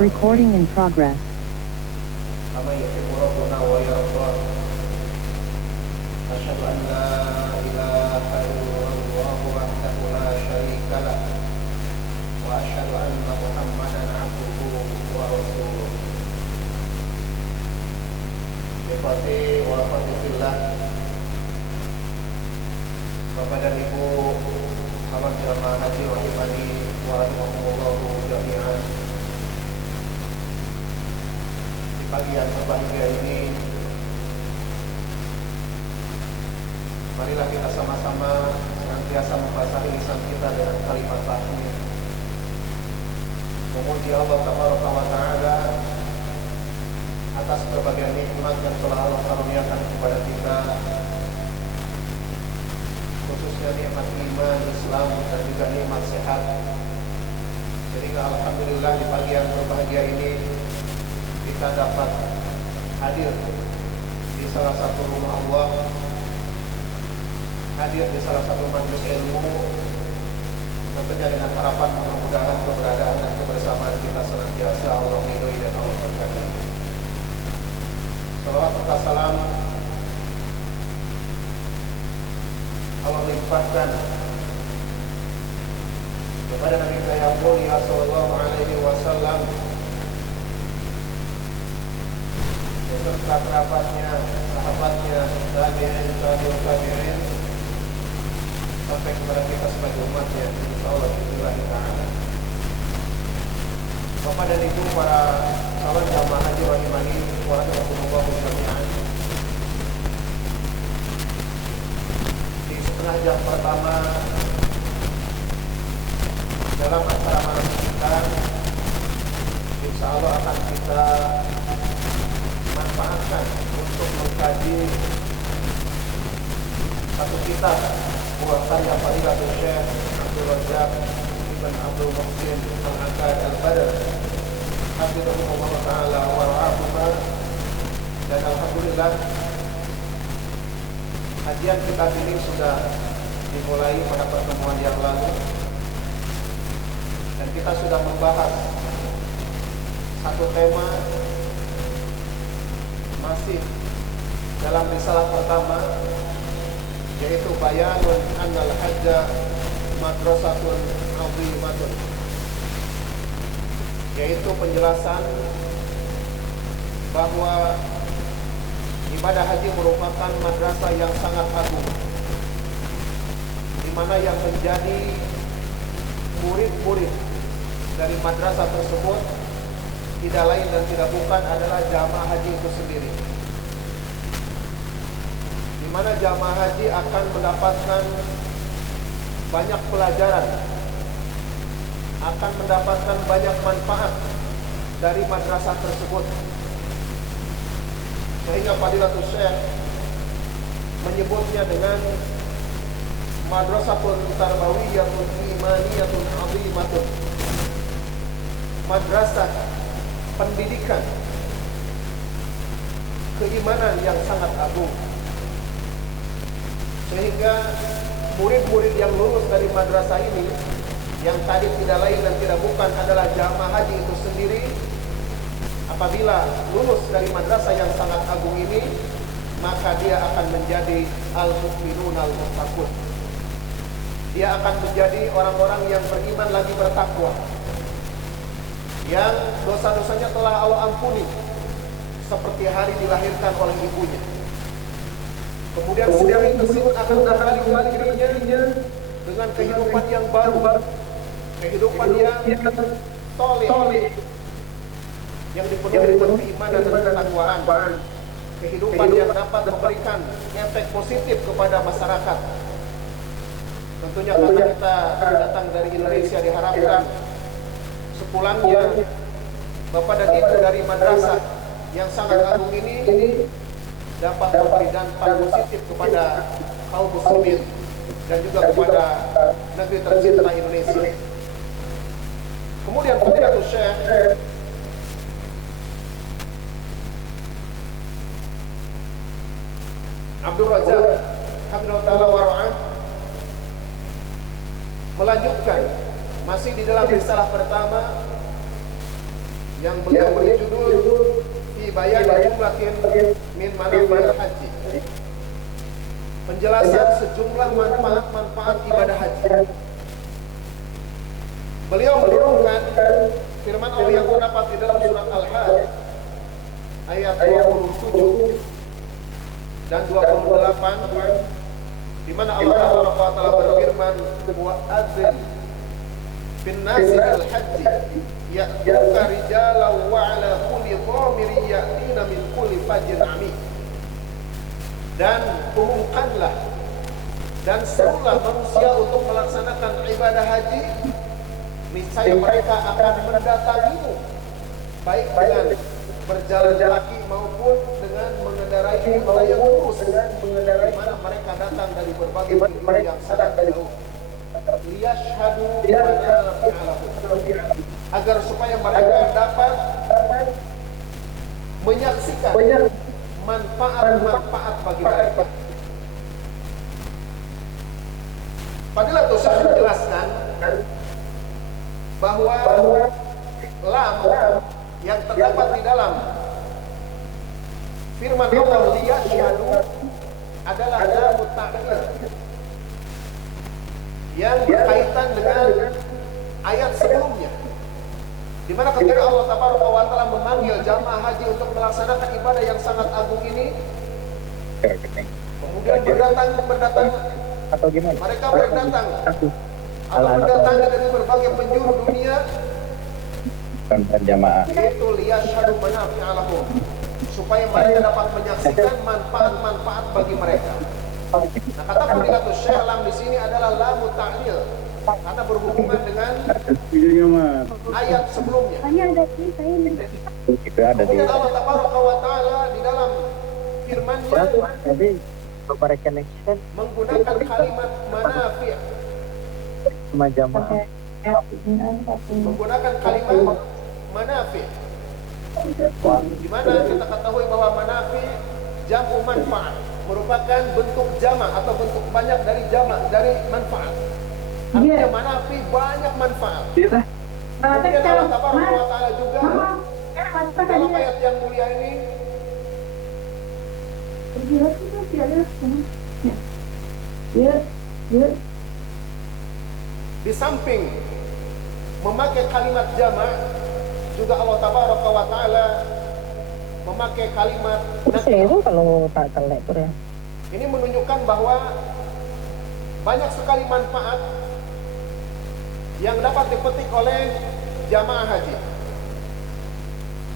Recording in progress. كما يحب ربنا ويرضى. أشهد أن لا إله إلا الله وحده لا شريك له وأشهد أن محمدا عبده ورسوله. Ikhwati wa akhwati fillah, Bapak dan Ibu calon jamaah haji rahimani wa rahimakumullah jami'an. Di pagi yang berbahagia ini, marilah kita sama-sama senantiasa membasahi lisan kita dengan kalimat tahmid, memuji Allah Tabaraka wa Ta'ala atas berbagai nikmat yang telah Allah karuniakan kepada kita, khususnya nikmat iman, Islam, dan juga nikmat sehat. Jadi alhamdulillah di pagi yang berbahagia ini kita dapat hadir di salah satu rumah Allah, hadir di salah satu majelis ilmu, tentunya dengan harapan mudah-mudahan keberadaan dan kebersamaan kita senantiasa Allah ridhoi dan Allah berkati. Salawat serta salam Allah limpahkan kepada Nabi kita yang mulia sallallahu alaihi wasallam beserta kerabatnya, sahabatnya, tabi'in, tabi'in sampai kepada kita sebagai umatnya, insyaallah billahi ta'ala. Bapak dan Ibu para calon jamaah haji rahimani wa rahimakumullah jami'an. Di setengah jam pertama dalam acara malam kita, insyaallah akan kita manfaatkan untuk mengkaji satu kitab buah karya Fadilatul Syekh Abdul Razak Ibn Abdul Muhsin Al-Aqad Al-Badr hafizahullah ta'ala wa ra'ahuma. Dan alhamdulillah kajian kitab ini sudah dimulai pada pertemuan yang lalu, dan kita sudah membahas satu tema masih dalam risalah pertama, yaitu bayanun annal hajja madrasatun azimatun, yaitu penjelasan bahwa ibadah haji merupakan madrasah yang sangat agung, di mana yang menjadi murid-murid dari madrasah tersebut tidak lain dan tidak bukan adalah jamaah haji itu sendiri, di mana jamaah haji akan mendapatkan banyak pelajaran, akan mendapatkan banyak manfaat dari madrasah tersebut. Sehingga Fadilatul Syekh menyebutnya dengan madrasatun tarbawiyatun imaniyatun azimatun, madrasah pendidikan keimanan yang sangat agung. Sehingga murid-murid yang lulus dari madrasah ini, yang tadi tidak lain dan tidak bukan adalah jamaah haji itu sendiri, apabila lulus dari madrasah yang sangat agung ini, maka dia akan menjadi al-mu'minun al-muttaqun. Dia akan menjadi orang-orang yang beriman lagi bertakwa, yang dosa-dosanya telah Allah ampuni seperti hari dilahirkan oleh ibunya. Kemudian sendiri tersebut akan kembali ke dirinya dengan kehidupan yang baru, kehidupan yang soleh, yang dipenuhi dengan keimanan dan ketakwaan, kehidupan yang dapat memberikan efek positif kepada masyarakat. Tentunya karena kita datang dari Indonesia, diharapkan sepulangnya Bapak dan Ibu dari madrasah yang sangat agung ini dapat memberi dampak positif kepada kaum muslimin dan juga kepada negeri tercinta Indonesia. Kemudian Fadilatul Syekh Abdul Razak hafizahullah wa ra'ah melanjutkan masih di dalam risalah pertama yang beliau beri judul Fi Bayan Jumlatin Min Manafil Haji, penjelasan sejumlah manfaat-manfaat ibadah haji. Beliau menurunkan firman Allah yang terdapat di dalam surat Al-Hajj ayat 27 dan 28, di mana Allah Taala berfirman, "Wa adzin bin nasi al-hajj ya'tuka rijalan wa 'ala kulli dhamirin ya'tina min kulli fajrin 'amik." Dan umumkanlah dan serulah manusia untuk melaksanakan ibadah haji, niscaya mereka akan mendatangimu, baik dengan berjalan kaki maupun dengan mengendarai unta yang lurus, di mana mereka datang dari berbagai negeri yang sangat jauh. Liyashhadu manafi'a lahum, agar supaya mereka dapat menyaksikan manfaat-manfaat bagi mereka. Fadilatul Syekh menjelaskan bahwa lam yang terdapat di dalam firman Allah liyashhadu adalah lam ta'lil yang berkaitan dengan ayat sebelumnya, di mana ketika Allah Tabaraka wa Ta'ala memanggil jamaah haji untuk melaksanakan ibadah yang sangat agung ini, kemudian berdatang atau gimana? Mereka berdatang atau mendatangi dari berbagai penjuru dunia, jamaah itu liyashhadu manafi'a lahum, supaya mereka dapat menyaksikan manfaat-manfaat bagi mereka. Nah, kata Fadilatul Syekh, lam di sini adalah lam ta'lil karena berhubungan dengan ayat sebelumnya. itu ada di Kemudian Allah Tabaraka wa Ta'ala di dalam firman-Nya jadi beberapa connection menggunakan kalimat manafi', sama jamaah menggunakan kalimat manafi', di mana kita ketahui bahwa manafi' jam'u manfaat, merupakan bentuk jamak atau bentuk banyak dari jamak dari manfaat. Artinya manafi banyak manfaat. Kemudian Allah Tabaraka wa Ta'ala juga dalam ayat yang mulia ini di samping memakai kalimat jamak, juga Allah Tabaraka wa Ta'ala memakai kalimat nakirah. itu kalau tak kolektor ya. Ini menunjukkan bahwa banyak sekali manfaat yang dapat dipetik oleh jamaah haji.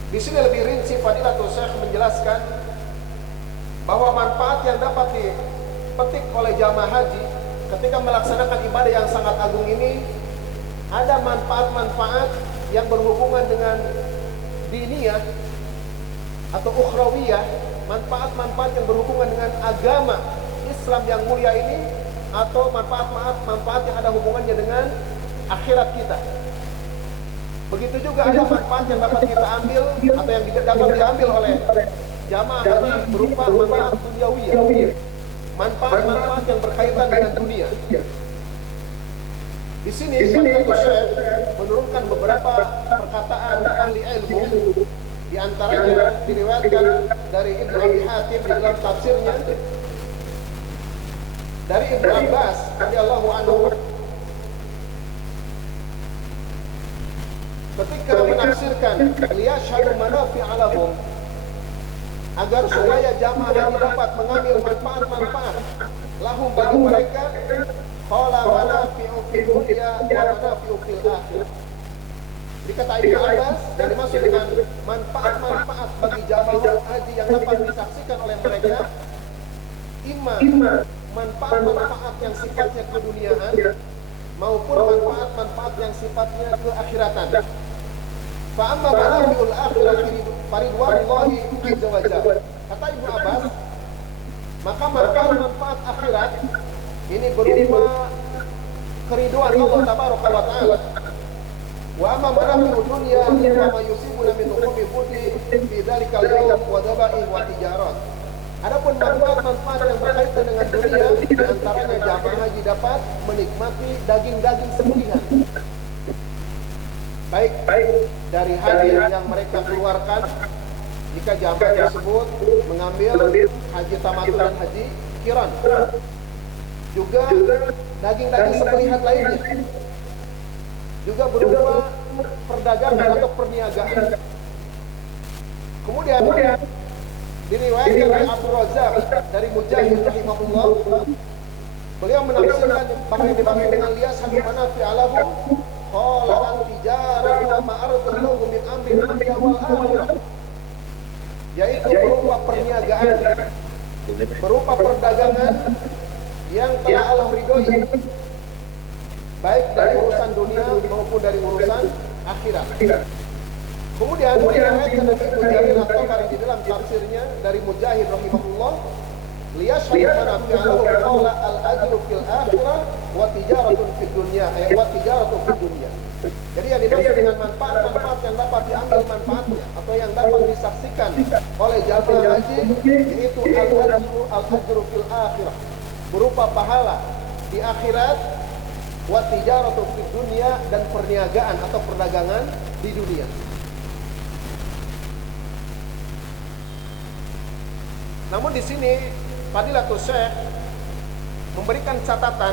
Di sini lebih rinci Fadilatul Syekh menjelaskan bahwa manfaat yang dapat dipetik oleh jamaah haji ketika melaksanakan ibadah yang sangat agung ini, ada manfaat-manfaat yang berhubungan dengan diniyah atau ukhrawiyah, manfaat-manfaat yang berhubungan dengan agama Islam yang mulia ini, atau manfaat yang ada hubungannya dengan akhirat kita. Begitu juga ada manfaat yang dapat kita ambil atau yang dapat diambil oleh jamaah haji berupa manfaat duniawiyah, manfaat-manfaat yang berkaitan dengan dunia. Di sini Fadilatul Syekh menurunkan beberapa perkataan ahli ilmu, di antaranya diriwayatkan dari Ibnu Abi Hatim di dalam tafsirnya dari Ibnu Abbas radhiyallahu anhu, ketika menafsirkan liyashhadu manafi'a lahum, agar supaya jamaah haji dapat mengambil manfaat-manfaat lahum bagi mereka, qala manafi'u fid dunya wa manafi'u fil akhirah. Dikata Ibnu Abbas, yang dimaksud dengan manfaat-manfaat bagi jamaah haji yang dapat disaksikan oleh mereka, manfaat-manfaat yang sifatnya keduniaan maupun manfaat-manfaat yang sifatnya keakhiratan. Fa amma manafi'ul akhirati faridwanullahi azza wa jalla. Kata Ibnu Abbas, maka manfaat-manfaat akhirat ini berupa keriduan Allah Tabaraka wa Ta'ala. Wa amma manafi'ud dunya ma yusibuna min uqubi budi fi dzalikal yawm wa daba'i wa tijarat. Adapun manfaat-manfaat yang berkaitan dengan dunia, di antaranya jamaah haji dapat menikmati daging-daging sembelihan. baik dari haji yang mereka keluarkan jika jamaah tersebut mengambil haji tamattu dan haji qiran, juga daging-daging sembelihan lainnya, juga berupa perdagangan atau perniagaan. Kemudian diriwayatkan oleh Abu Razak dari Mujahid rahimahullah, beliau menafsirkan bahwa yang dimaksud dengan lias habi manafi alahu qala al-tijaratu wa ma'arudullahu min amri dunya wal akhirah, yaitu berupa perniagaan, berupa perdagangan yang telah Allah ridhoi, baik dari urusan dunia maupun dari urusan akhirat. Kemudian diriwayatkan dari Ibnu Jarir at-Tabari di dalam tafsirnya dari Mujahid rahimahullah, liyashhadu manafi alahu qala al-ajru fil akhirah wa tijaratun fid dunya, wa tijaratu fid dunya. Jadi yang dimaksud dengan manfaat-manfaat yang dapat diambil manfaatnya atau yang dapat disaksikan oleh jamaah haji, yaitu al-ajru fil akhirah, berupa pahala di akhirat, wa tijaratu fid dunya, dan perniagaan atau perdagangan di dunia. Namun di sini Fadilatul Syekh memberikan catatan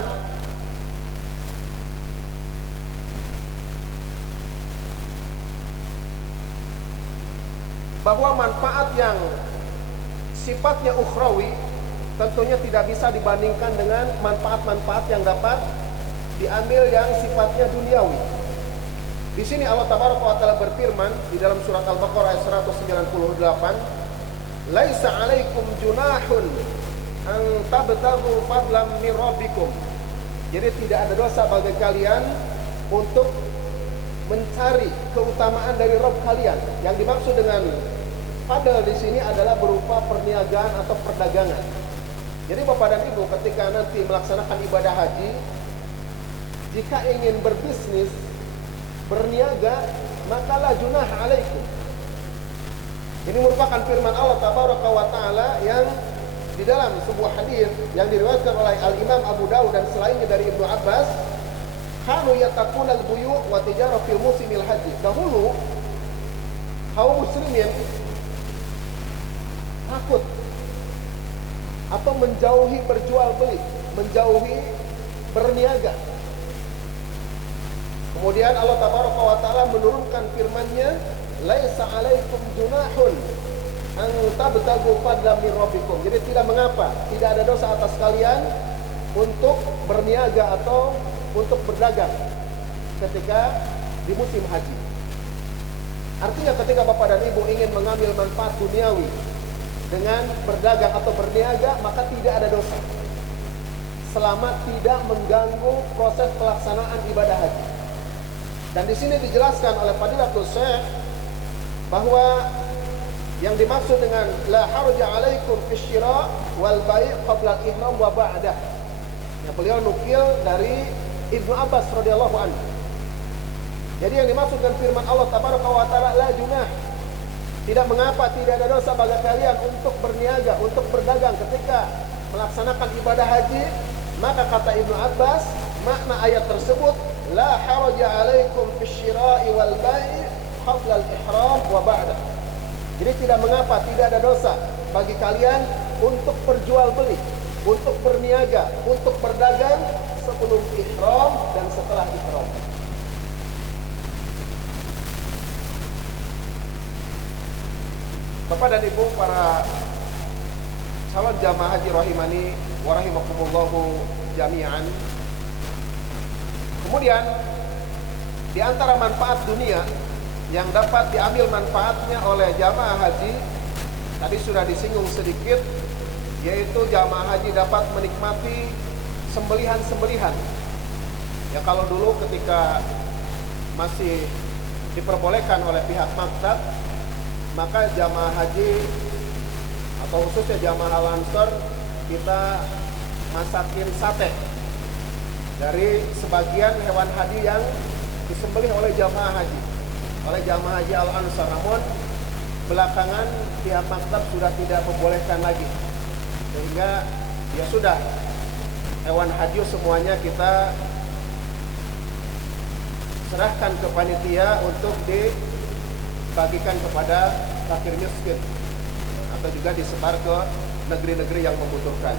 bahwa manfaat yang sifatnya ukhrawi tentunya tidak bisa dibandingkan dengan manfaat-manfaat yang dapat diambil yang sifatnya duniawi. Di sini Allah Tabaraka wa Ta'ala berfirman di dalam surat Al-Baqarah ayat 198, laisa 'alaikum junahun an tabtaghu fadlan min rabbikum. Jadi tidak ada dosa bagi kalian untuk mencari keutamaan dari Rabb kalian. Yang dimaksud dengan fadl di sini adalah berupa perniagaan atau perdagangan. Jadi Bapak dan Ibu, ketika nanti melaksanakan ibadah haji, jika ingin berbisnis, berniaga, maka la junah 'alaikum. Ini merupakan firman Allah Tabaraka wa Ta'ala yang di dalam sebuah hadis yang diriwayatkan oleh Al-Imam Abu Dawud dan selainnya dari Ibnu Abbas, kanu yattaquna al-buyu' wa tijarah fil musimil haji. Dahulu kaum muslimin takut atau menjauhi berjual beli, menjauhi berniaga. Kemudian Allah Tabaraka wa Ta'ala menurunkan firman-Nya, laisa 'alaikum junahun an tabtaghu fadlan min rabbikum. Jadi tidak mengapa, tidak ada dosa atas kalian untuk berniaga atau untuk berdagang ketika di musim haji. Artinya ketika Bapak dan Ibu ingin mengambil manfaat duniawi dengan berdagang atau berniaga, maka tidak ada dosa selama tidak mengganggu proses pelaksanaan ibadah haji. Dan di sini dijelaskan oleh Fadilatul Syekh bahwa yang dimaksud dengan la harja 'alaikum fi syira' wal bai' qabla al-ihram wa ba'dah, yang beliau nukil dari Ibnu Abbas radhiyallahu anhu. Jadi yang dimaksud dengan firman Allah Tabaraka wa Ta'ala la junah, tidak mengapa, tidak ada dosa bagi kalian untuk berniaga, untuk berdagang ketika melaksanakan ibadah haji, maka kata Ibnu Abbas, makna ayat tersebut la harja 'alaikum fi syira'i wal bai' qabla al-ihram wa ba'da. Jadi tidak mengapa, tidak ada dosa bagi kalian untuk berjual beli, untuk berniaga, untuk berdagang sebelum ihram dan setelah ihram. Bapak dan Ibu para calon jamaah haji rahimani wa rahimakumullahu jami'an. Kemudian di antara manfaat dunia yang dapat diambil manfaatnya oleh jamaah haji, tadi sudah disinggung sedikit, yaitu jamaah haji dapat menikmati sembelihan-sembelihan. Ya kalau dulu ketika masih diperbolehkan oleh pihak maktab, maka jamaah haji atau khususnya jamaah Al-Ansar, kita masakin sate dari sebagian hewan haji yang disembelih oleh jamaah haji, oleh jamaah haji Al-Ansar. Namun belakangan pihak maktab sudah tidak membolehkan lagi, sehingga ya sudah, hewan haji semuanya kita diserahkan ke panitia untuk dibagikan kepada fakir miskin atau juga disebar ke negeri-negeri yang membutuhkan.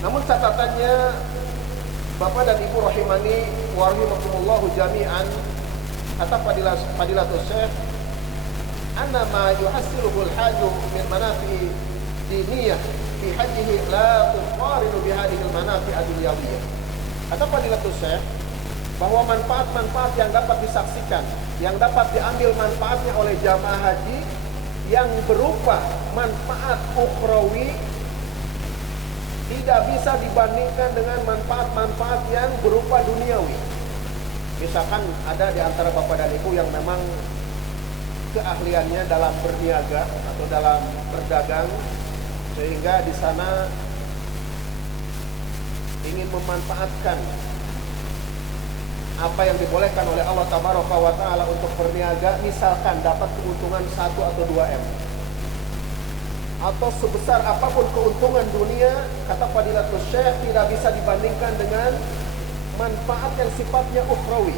Namun catatannya, Bapak dan Ibu rahimani wa rahimakumullahu jami'an, kata Fadilatul Syekh, anna ma yuhassiluhu al-haju min manafi diniyah fi hajjihi la tuqarinu bi hadhihi al-manafi ad-dunyawiyah. Kata Fadilatul Syekh bahwa manfaat-manfaat yang dapat disaksikan, yang dapat diambil manfaatnya oleh jamaah haji yang berupa manfaat ukhrawi tidak bisa dibandingkan dengan manfaat-manfaat yang berupa duniawi. Misalkan ada di antara Bapak dan Ibu yang memang keahliannya dalam berniaga atau dalam berdagang, sehingga di sana ingin memanfaatkan apa yang dibolehkan oleh Allah Tabaraka wa Ta'ala untuk berniaga, misalkan dapat keuntungan 1 atau 2 M, atau sebesar apapun keuntungan dunia, kata Fadilatul Syekh, tidak bisa dibandingkan dengan manfaat yang sifatnya ukhrawi.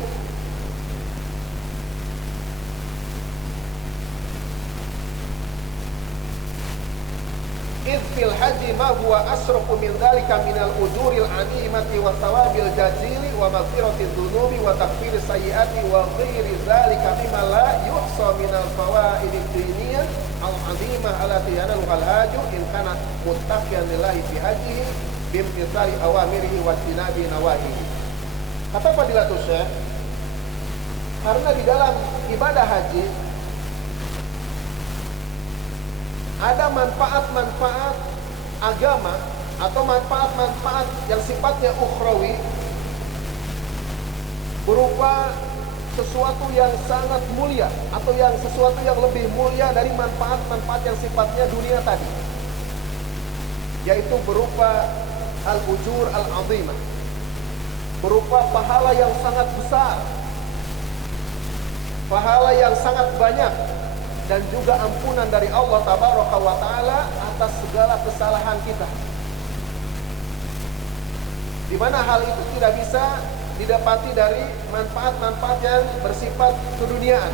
إذ في الحج ما هو أشرف من ذلك من الأجور العظيمة وثواب الجزيل ومغفرة الذنوب وتكفير السيئات وغير ذلك مما لا يحصى من الفوائد الدينية العظيمة التي ينالها الحاج إن كان متقيا لله في حجه بامتثال أوامره واجتناب نواهيه. Kata Fadilatul Syekh, karena di dalam ibadah haji ada manfaat-manfaat agama atau manfaat-manfaat yang sifatnya ukhrawi, berupa sesuatu yang sangat mulia atau yang sesuatu yang lebih mulia dari manfaat-manfaat yang sifatnya dunia tadi, yaitu berupa al-ujur al-azimah, berupa pahala yang sangat besar, pahala yang sangat banyak, dan juga ampunan dari Allah Tabaraka wa Ta'ala atas segala kesalahan kita, di mana hal itu tidak bisa didapati dari manfaat-manfaat yang bersifat keduniaan.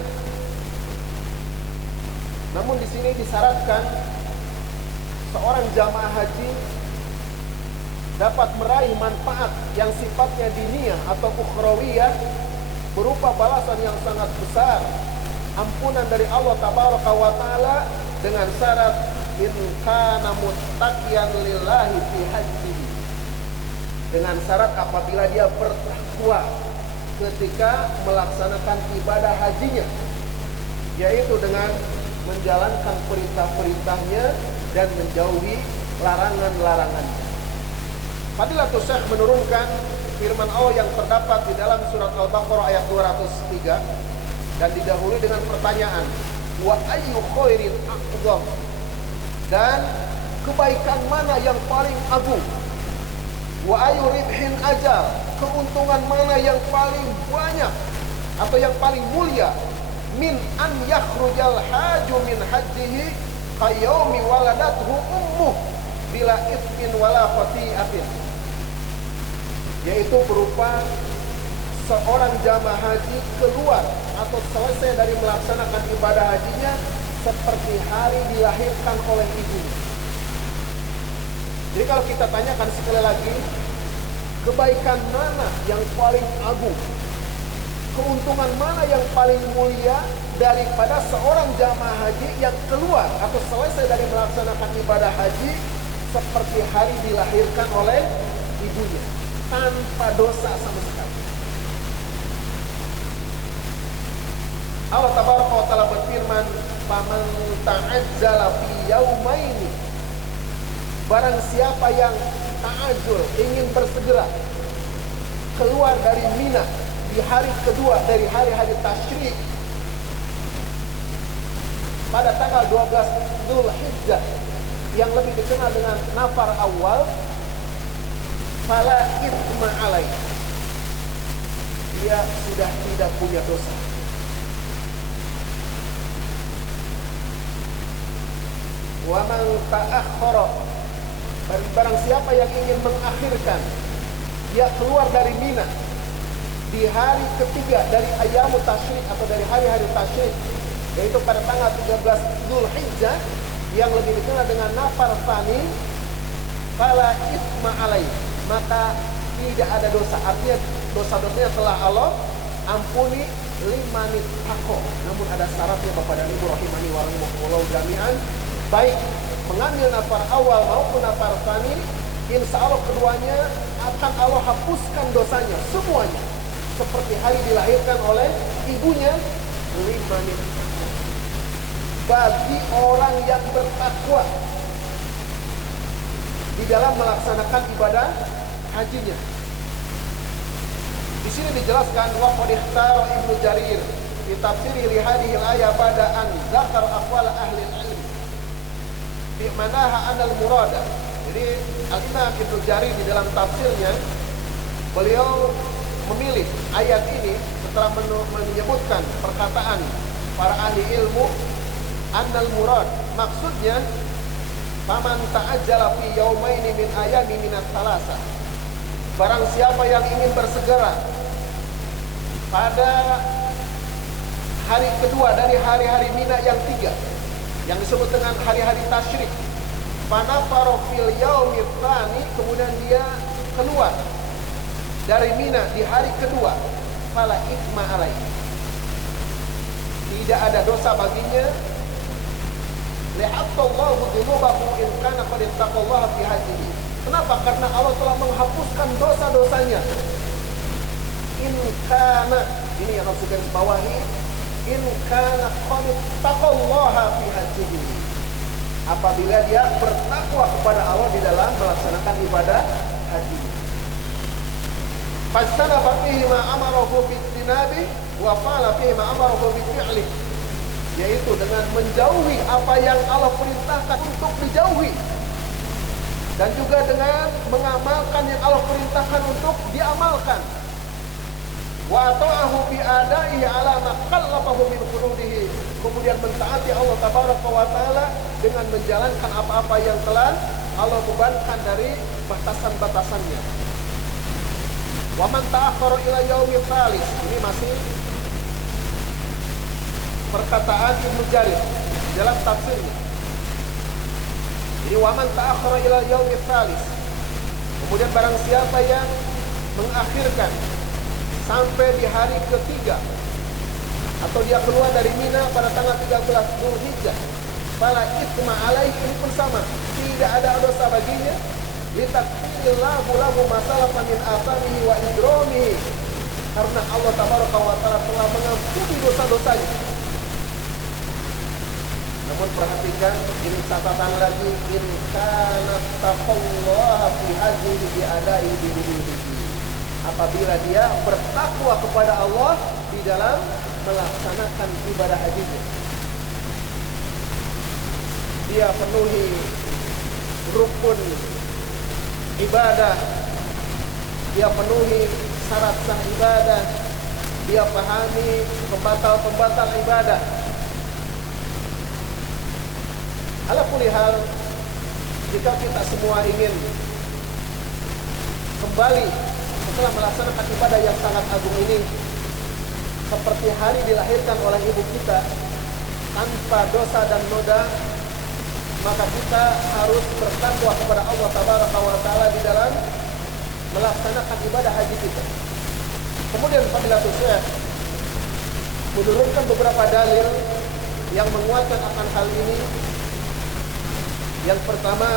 Namun di sini disyaratkan seorang jamaah haji dapat meraih manfaat yang sifatnya diniyah atau ukhrawiyah, berupa balasan yang sangat besar, ampunan dari Allah Tabaraka wa Ta'ala, dengan syarat in kana muttaqiyan lillahi fi hajjihi, dengan syarat apabila dia bertakwa ketika melaksanakan ibadah hajinya, yaitu dengan menjalankan perintah-perintahnya dan menjauhi larangan-larangannya. Fadilatul Syekh menurunkan firman Allah yang terdapat di dalam surat Al-Baqarah ayat 203 dan didahului dengan pertanyaan, wa ayyu khairin a'zam, dan kebaikan mana yang paling agung, wa ayyu ribhin ajal, keuntungan mana yang paling banyak atau yang paling mulia, min an yakhrujal haju min hajjihi qayaumi waladathu ummuh bila ithmin wala khati'atin, yaitu berupa seorang jamaah haji keluar atau selesai dari melaksanakan ibadah hajinya seperti hari dilahirkan oleh ibunya. Jadi kalau kita tanyakan sekali lagi, kebaikan mana yang paling agung, keuntungan mana yang paling mulia daripada seorang jamaah haji yang keluar atau selesai dari melaksanakan ibadah haji seperti hari dilahirkan oleh ibunya, tanpa dosa sama sekali. Allah Tabaraka wa Ta'ala berfirman, "Faman ta'ajjala fi yaumaini", barang siapa yang ta'ajjul, ingin bersegera keluar dari Mina di hari kedua dari hari-hari tasyrik pada tanggal 12 Dzulhijjah yang lebih dikenal dengan Nafar Awal, fala itsma alaih, dia sudah tidak punya dosa. Wa man ta'akhkhara, barang siapa yang ingin mengakhirkan, dia keluar dari Mina di hari ketiga dari ayamut tasyrik atau dari hari-hari tasyrik, yaitu pada tanggal 13 Zulhijjah yang lebih dikenal dengan nafar tsani, fala itsma alaih, maka tidak ada dosa. Artinya dosa-dosanya telah Allah ampuni limanit tako. Namun ada syaratnya Bapak dan Ibu rahimani wa rahimakumullah jami'an, baik mengambil nafar awal maupun nafar tsani, insya Allah keduanya akan Allah hapuskan dosanya semuanya, seperti hari dilahirkan oleh ibunya limanit, bagi orang yang bertakwa di dalam melaksanakan ibadah hajinya. Di sini dijelaskan wa qad ikhtara Ibnu Jarir fi tafsiri li hadhihi al-ayah pada an dzakar aqwal ahli al-ilm bi manaha anal murada. Jadi Al-Imam Ibnu Jarir di dalam tafsirnya beliau memilih ayat ini setelah menyebutkan perkataan para ahli ilmu, annal murad, maksudnya faman ta'ajjala fi yaumaini min ayami minat salasa, barang siapa yang ingin bersegera pada hari kedua dari hari-hari Mina yang 3 yang disebut dengan hari-hari tasyrik, fanafaro fil yaumit tsani, kemudian dia keluar dari Mina di hari kedua, fala itsma alaih, tidak ada dosa baginya, lihattallahu dzunubahu in kana qad ittaqallaha fi hajjihi. Kenapa? Karena Allah telah menghapuskan dosa-dosanya. In kana, ini yang harus garis bawahi, in kana qad ittaqallaha fi hajjihi, apabila dia bertakwa kepada Allah di dalam melaksanakan ibadah haji. Fasana fihi ma amarahu bitinabi wa fa'ala fihi ma amarahu bifi'li, yaitu dengan menjauhi apa yang Allah perintahkan untuk dijauhi, dan juga dengan mengamalkan yang Allah perintahkan untuk diamalkan. Wa ta'ahu bi adaihi ala ma qallabahu min qurudihi, kemudian mentaati Allah tabaraka wa taala dengan menjalankan apa-apa yang telah Allah bebankan dari batasan-batasannya. Wa man ta'akhkhara ila yaumil tsalis, ini masih perkataan Ibnu Jarir dalam tafsirnya. Jadi wa man ta'akhkhara ila yaumil tsalis, kemudian barang siapa yang mengakhirkan sampai di hari ketiga atau dia keluar dari Mina pada tanggal 13 Zulhijjah, fala itsma alaihi, ini pun sama, tidak ada dosa baginya, litakfirillahu lahu masalafa min athamihi wa ijramihi, karena Allah tabaraka wa taala telah mengampuni dosa-dosanya. Namun perhatikan, ini catatan lagi, in kana taqallaha fi hajjihi bi adai bi hududihi, apabila dia bertakwa kepada Allah di dalam melaksanakan ibadah hajinya, dia penuhi rukun ibadah, dia penuhi syarat sah ibadah, dia pahami pembatal-pembatal ibadah. Ala kulli hal, jika kita semua ingin kembali setelah melaksanakan ibadah yang sangat agung ini, seperti hari dilahirkan oleh ibu kita, tanpa dosa dan noda, maka kita harus bertakwa kepada Allah tabaraka wa taala di dalam melaksanakan ibadah haji kita. Kemudian Fadilatul Syekh menurunkan beberapa dalil yang menguatkan akan hal ini. Yang pertama,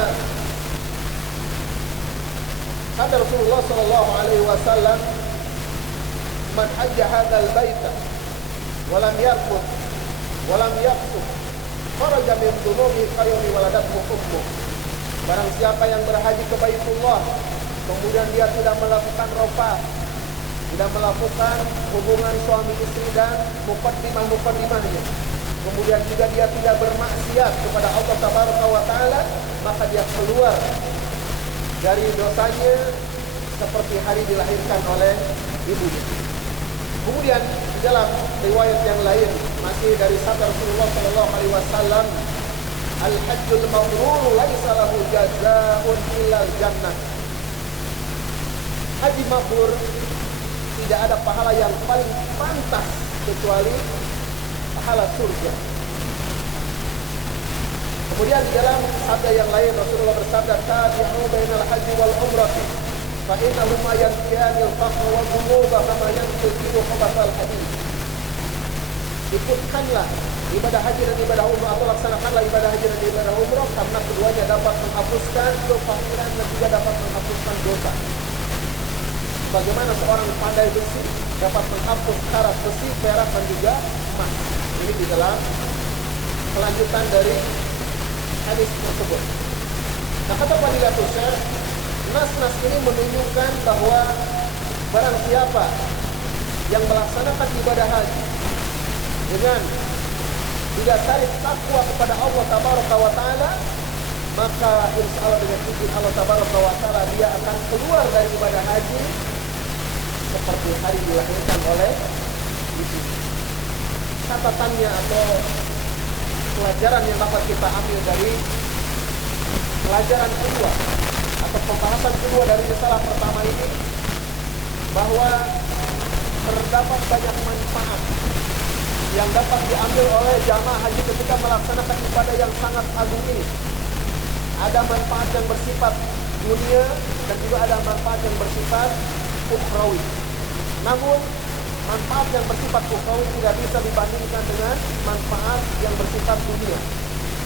kata Rasulullah sallallahu alaihi wasallam, man hajja hadzal baita wa lam yarfud wa lam yafsuq kharaja min dhunubi kayawmi waladathu ummuh. Barang siapa yang berhaji ke Baitullah, kemudian dia tidak melakukan rafah, tidak melakukan hubungan suami istri dan muqaddimah-muqaddimahnya, kemudian juga dia tidak bermaksiat kepada Allah tabaraka wa taala, maka dia keluar dari dosanya seperti hari dilahirkan oleh ibunya. Kemudian di dalam riwayat yang lain masih dari sabda Rasulullah sallallahu alaihi wasallam, al-hajjul mabrur laisa lahu jazaa'un illa jannah. Haji mabrur tidak ada pahala yang paling pantas kecuali pahala surga. Kemudian di dalam sabda yang lain Rasulullah bersabda, "Tabi'u bainal haji wal umrati fa innahuma yanfiyanil faqra wal dhunuba kama yanfiyu khabathal hadid." Ikutkanlah ibadah haji dan ibadah umrah, atau laksanakanlah ibadah haji dan ibadah umrah, karena keduanya dapat menghapuskan kefakiran dan juga dapat menghapuskan dosa. Bagaimana seorang pandai besi dapat menghapus karat besi, perak dan juga emas. Ini di dalam kelanjutan dari hadis tersebut. Nah, kata Fadilatul Syekh, nas-nas ini menunjukkan bahwa barang siapa yang melaksanakan ibadah haji dengan didasari takwa kepada Allah Tabaraka wa Ta'ala, maka insya Allah dengan izin Allah Tabaraka wa Ta'ala dia akan keluar dari ibadah haji seperti hari dilahirkan oleh ibu. Catatannya atau pelajaran yang dapat kita ambil dari pelajaran kedua atau pembahasan kedua dari risalah pertama ini, bahwa terdapat banyak manfaat yang dapat diambil oleh jamaah haji ketika melaksanakan ibadah yang sangat agung ini. Ada manfaat yang bersifat dunia dan juga ada manfaat yang bersifat ukhrawi. Namun manfaat yang bersifat ukhrawi tidak bisa dibandingkan dengan manfaat yang bersifat dunia.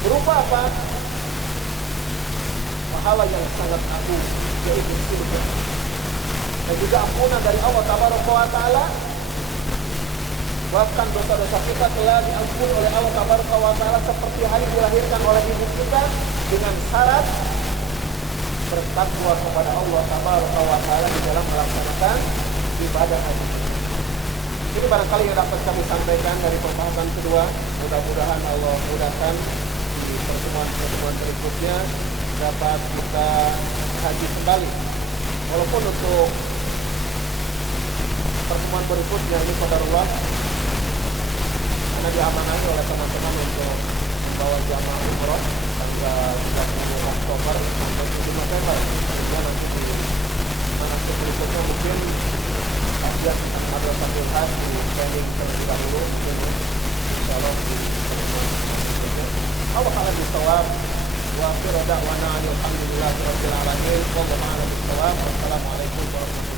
Berupa apa? Pahala yang sangat agung, yaitu surga. Dan juga ampunan dari Allah Tabaraka wa Ta'ala. Bahkan dosa-dosa kita telah diampuni oleh Allah Tabaraka wa Ta'ala seperti hari dilahirkan oleh ibu kita, dengan syarat bertakwa kepada Allah Tabaraka wa Ta'ala di dalam melaksanakan ibadah haji. Ini barangkali yang dapat kami sampaikan dari pembahasan kedua. Mudah-mudahan Allah mudahkan di pertemuan berikutnya dapat kita haji kembali. Walaupun untuk pertemuan berikutnya ini qadarullah, karena diamanai oleh teman-teman untuk membawa jamaah umroh tanggal 30 Oktober sampai 7 November. Kemudian nanti di manasik berikutnya mungkin kajian tentang madrasatul hajj di training terlebih dahulu, mungkin insyaallah di pertemuan berikutnya. Allah ta'ala bisawab wa akhiru da'wana alhamdulillahi rabbil alamin wa bi'ala bisawab. Wassalamualaikum warahmatullahi wabarakatuh.